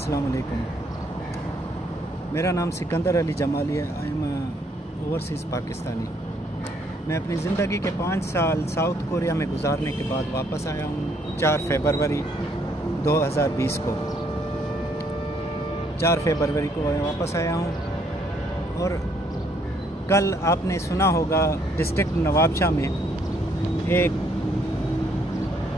अस्सलाम वालेकुम। मेरा नाम सिकंदर अली जमाली है। I am overseas Pakistani. मैं अपनी ज़िंदगी के 5 साल साउथ कोरिया में गुजारने के बाद वापस आया हूँ 4 फरवरी 2020 को। 4 फरवरी को मैं वापस आया हूँ और कल आपने सुना होगा डिस्ट्रिक्ट नवाबशाह में एक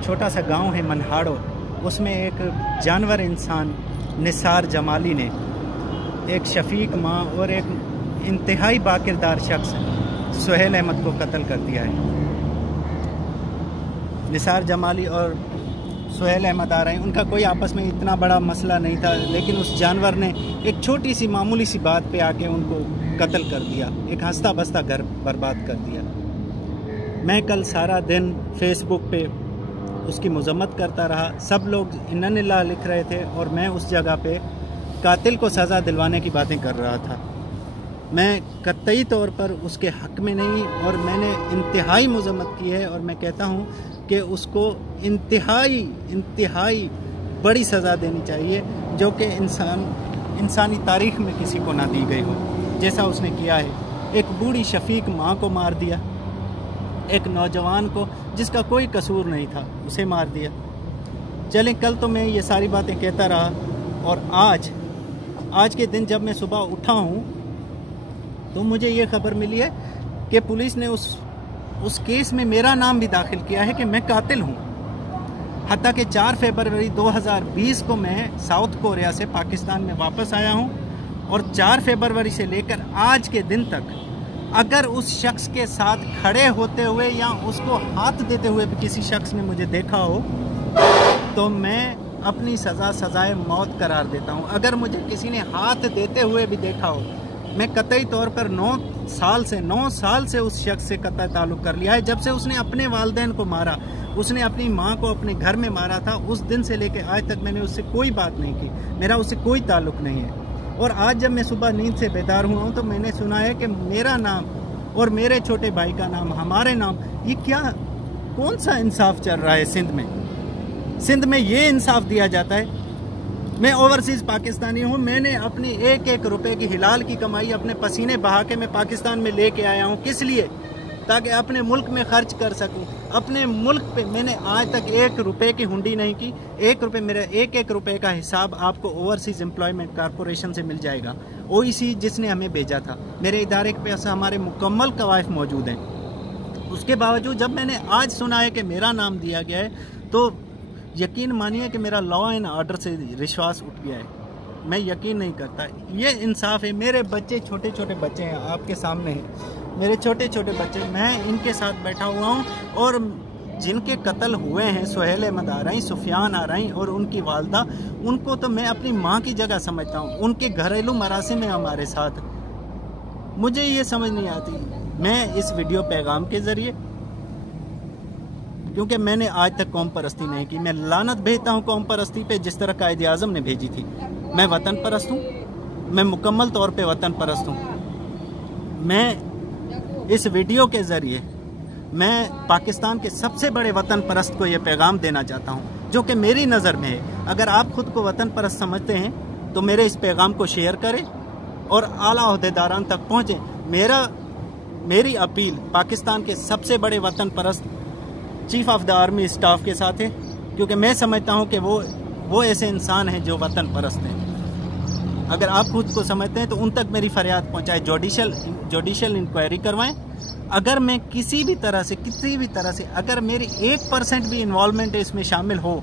छोटा सा गांव है मनहाड़ो, उसमें एक जानवर इंसान निसार जमाली ने एक शफीक माँ और एक इंतहाई बाकिरदार शख्स सुहेल अहमद को कत्ल कर दिया है। निसार जमाली और सुहेल अहमद आ रहे हैं, उनका कोई आपस में इतना बड़ा मसला नहीं था, लेकिन उस जानवर ने एक छोटी सी मामूली सी बात पे आके उनको कत्ल कर दिया, एक हंसता बसता घर बर्बाद कर दिया। मैं कल सारा दिन फेसबुक पे उसकी मजम्मत करता रहा। सब लोग इन्नलिल्लाह लिख रहे थे और मैं उस जगह पे कातिल को सज़ा दिलवाने की बातें कर रहा था। मैं कतई तौर पर उसके हक़ में नहीं, और मैंने इंतहाई मजम्मत की है और मैं कहता हूँ कि उसको इंतहाई बड़ी सज़ा देनी चाहिए, जो कि इंसानी तारीख़ में किसी को ना दी गई हो, जैसा उसने किया है। एक बूढ़ी शफीक माँ को मार दिया, एक नौजवान को जिसका कोई कसूर नहीं था उसे मार दिया। चलें, कल तो मैं ये सारी बातें कहता रहा, और आज के दिन जब मैं सुबह उठा हूँ तो मुझे ये खबर मिली है कि पुलिस ने उस केस में मेरा नाम भी दाखिल किया है कि मैं कातिल हूँ। हत्ता कि 4 फरवरी 2020 को मैं साउथ कोरिया से पाकिस्तान में वापस आया हूँ, और 4 फरवरी से लेकर आज के दिन तक अगर उस शख्स के साथ खड़े होते हुए या उसको हाथ देते हुए भी किसी शख्स ने मुझे देखा हो तो मैं अपनी सज़ाए मौत करार देता हूँ। अगर मुझे किसी ने हाथ देते हुए भी देखा हो, मैं कतई तौर पर 9 साल से उस शख्स से कतई ताल्लुक़ कर लिया है। जब से उसने अपने वालिदैन को मारा, उसने अपनी माँ को अपने घर में मारा था, उस दिन से लेकर आज तक मैंने उससे कोई बात नहीं की, मेरा उससे कोई ताल्लुक़ नहीं है। और आज जब मैं सुबह नींद से बेदार हुआ हूँ तो मैंने सुना है कि मेरा नाम और मेरे छोटे भाई का नाम, हमारे नाम, ये क्या, कौन सा इंसाफ चल रहा है सिंध में ये इंसाफ दिया जाता है? मैं ओवरसीज़ पाकिस्तानी हूँ। मैंने अपने एक रुपए की हिलाल की कमाई अपने पसीने बहा के मैं पाकिस्तान में लेके आया हूँ। किस लिए? ताकि अपने मुल्क में खर्च कर सकूं। अपने मुल्क पे मैंने आज तक 1 रुपए की हुंडी नहीं की। 1 रुपए, मेरा एक रुपए का हिसाब आपको ओवरसीज़ एम्प्लॉयमेंट कॉरपोरेशन से मिल जाएगा, ओईसी जिसने हमें भेजा था। मेरे इदारे के पास हमारे मुकम्मल कवायद मौजूद हैं। उसके बावजूद जब मैंने आज सुना है कि मेरा नाम दिया गया है तो यकीन मानिए कि मेरा लॉ एंड ऑर्डर से विश्वास उठ गया है। मैं यकीन नहीं करता ये इंसाफ है। मेरे बच्चे छोटे छोटे बच्चे हैं, आपके सामने हैं मेरे छोटे छोटे बच्चे, मैं इनके साथ बैठा हुआ हूँ, और जिनके कत्ल हुए हैं, सुहेल अहमद आ रही, सुफियान आ रही और उनकी वालदा, उनको तो मैं अपनी माँ की जगह समझता हूँ। उनके घरेलू मरासिम है हमारे साथ। मुझे ये समझ नहीं आती। मैं इस वीडियो पैगाम के ज़रिए, क्योंकि मैंने आज तक कौम परस्ती नहीं की, मैं लानत भेजता हूँ कौम परस्ती पे जिस तरह कायदे आज़म ने भेजी थी। मैं वतन परस्त हूँ, मैं मुकम्मल तौर पे वतन परस्त हूँ। मैं इस वीडियो के ज़रिए मैं पाकिस्तान के सबसे बड़े वतन परस्त को ये पैगाम देना चाहता हूँ, जो कि मेरी नज़र में है। अगर आप खुद को वतन परस्त समझते हैं तो मेरे इस पैगाम को शेयर करें और आला ओहदेदारान तक पहुँचें। मेरी अपील पाकिस्तान के सबसे बड़े वतन परस्त chief of the army staff के साथ है, क्योंकि मैं समझता हूँ कि वो ऐसे इंसान हैं जो वतन परस्त हैं। अगर आप खुद को समझते हैं तो उन तक मेरी फरियाद पहुंचाए, जुडिशल इंक्वायरी करवाएं। अगर मैं किसी भी तरह से अगर मेरी 1% भी इन्वॉल्वमेंट इसमें शामिल हो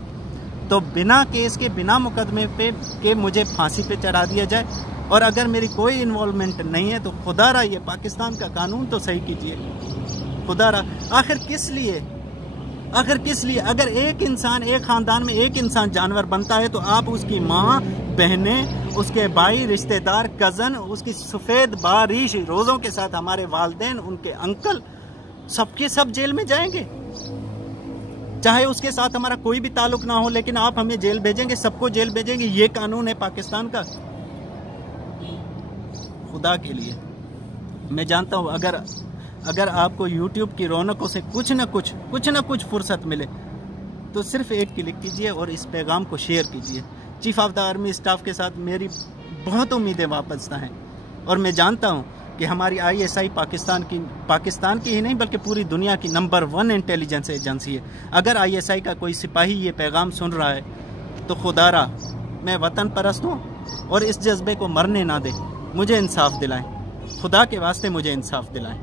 तो बिना केस के, बिना मुकदमे पे के मुझे फांसी पे चढ़ा दिया जाए। और अगर मेरी कोई इन्वॉल्वमेंट नहीं है तो खुदारा ये पाकिस्तान का कानून तो सही कीजिए। खुदारा आखिर किस लिए? अगर एक इंसान, एक ख़ानदान में एक इंसान जानवर बनता है तो आप उसकी माँ, बहनें, उसके भाई, रिश्तेदार, कज़न, उसकी सफ़ेद बारिश रोज़ों के साथ हमारे वालिदैन, उनके अंकल, सबके सब जेल में जाएंगे। चाहे उसके साथ हमारा कोई भी ताल्लुक ना हो, लेकिन आप हमें जेल भेजेंगे, सबको जेल भेजेंगे। ये कानून है पाकिस्तान का। खुदा के लिए मैं जानता हूँ अगर आपको YouTube की रौनकों से कुछ न कुछ फुर्सत मिले तो सिर्फ एक क्लिक कीजिए और इस पैगाम को शेयर कीजिए, chief of the army staff के साथ मेरी बहुत उम्मीदें वापस हैं और मैं जानता हूँ कि हमारी ISI पाकिस्तान की ही नहीं बल्कि पूरी दुनिया की नंबर 1 इंटेलिजेंस एजेंसी है। अगर ISI का कोई सिपाही ये पैगाम सुन रहा है तो खुदारा मैं वतन परस्त हूँ और इस जज्बे को मरने ना दे, मुझे इंसाफ दिलाएं, खुदा के वास्ते मुझे इंसाफ दिलाएं।